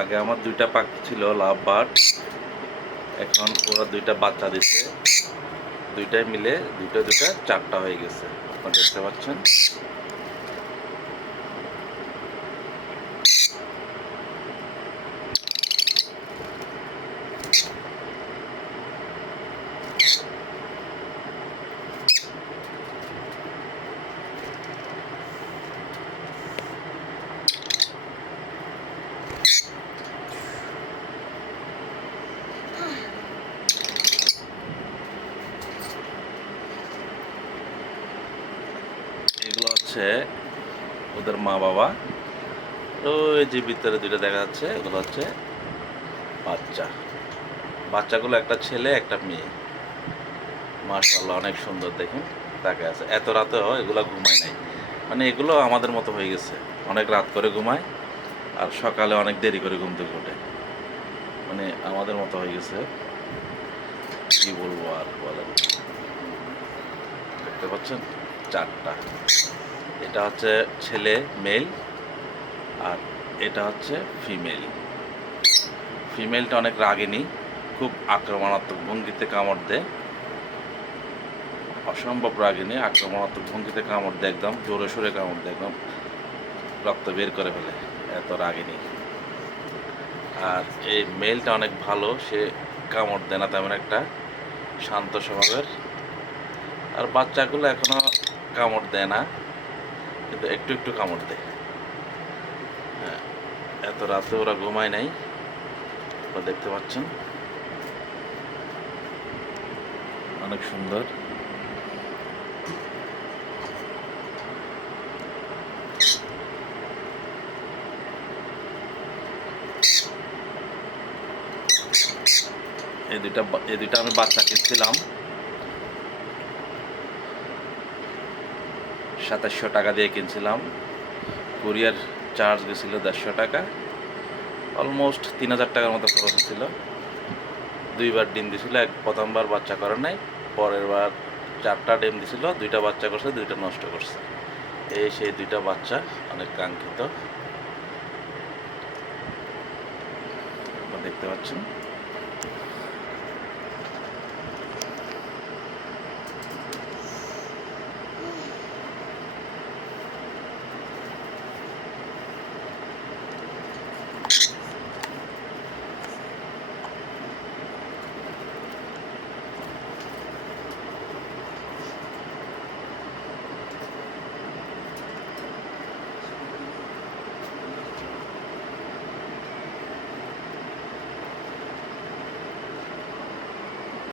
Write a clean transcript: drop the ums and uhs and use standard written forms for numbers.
আগে আমার দুইটা পাখি ছিল লাভ বার্ড, এখন ওরা দুইটা বাচ্চা দিচ্ছে, দুইটাই মিলে দুইটা চারটা হয়ে গেছে, আপনারা দেখতে পাচ্ছেন। এগুলো হচ্ছে ওদের মা বাবা, ওই যে ভিতরে দুইটা দেখা যাচ্ছে, এগুলো হচ্ছে বাচ্চা। বাচ্চাগুলো একটা ছেলে একটা মেয়ে, মাশাআল্লাহ অনেক সুন্দর, দেখুন তাকে আছে। এত রাতেও এগুলো ঘুমায় নাই, মানে এগুলো আমাদের মতো হয়ে গেছে, অনেক রাত করে ঘুমায় আর সকালে অনেক দেরি করে ঘুম থেকে ওঠে, মানে আমাদের মতো হয়ে গেছে, কি বলবো আর বলেন। দেখতে পাচ্ছেন চারটা, এটা হচ্ছে ছেলে মেল আর এটা হচ্ছে ফিমেল। ফিমেলটা অনেক রাগিনী, খুব আক্রমণাত্মক ভঙ্গিতে কামড় দেয়, অসম্ভব রাগিনী, আক্রমণাত্মক ভঙ্গিতে কামড় দেয়, একদম জোরে সোরে কামড় দেয়, একদম রক্ত বের করে ফেলে, এত রাগিনী। আর এই মেলটা অনেক ভালো, সে কামড় দেয় না তেমন একটা, শান্ত স্বভাবের। আর বাচ্চাগুলো এখনো কামড় দেয় না, কিন্তু একটু একটু কামড় দেয়। হ্যাঁ, এত রাতে ওরা ঘুমায় নাই, দেখতে পাচ্ছেন অনেক সুন্দর। এই দুইটা আমি বাচ্চা কিনছিলাম 2700 টাকা দিয়ে কিনছিলাম, কুরিয়ার চার্জ গেছিল 150 টাকা, অলমোস্ট 3000 টাকার মতো খরচ হচ্ছিল। দুইবার ডিম দিছিল, প্রথমবার বাচ্চা করে নাই, পরের বার 4টা ডিম দিছিল, 2টা বাচ্চা করছে, 2টা নষ্ট করছে। এই সেই 2টা বাচ্চা, অনেক কাঙ্ক্ষিত, দেখতে পাচ্ছেন।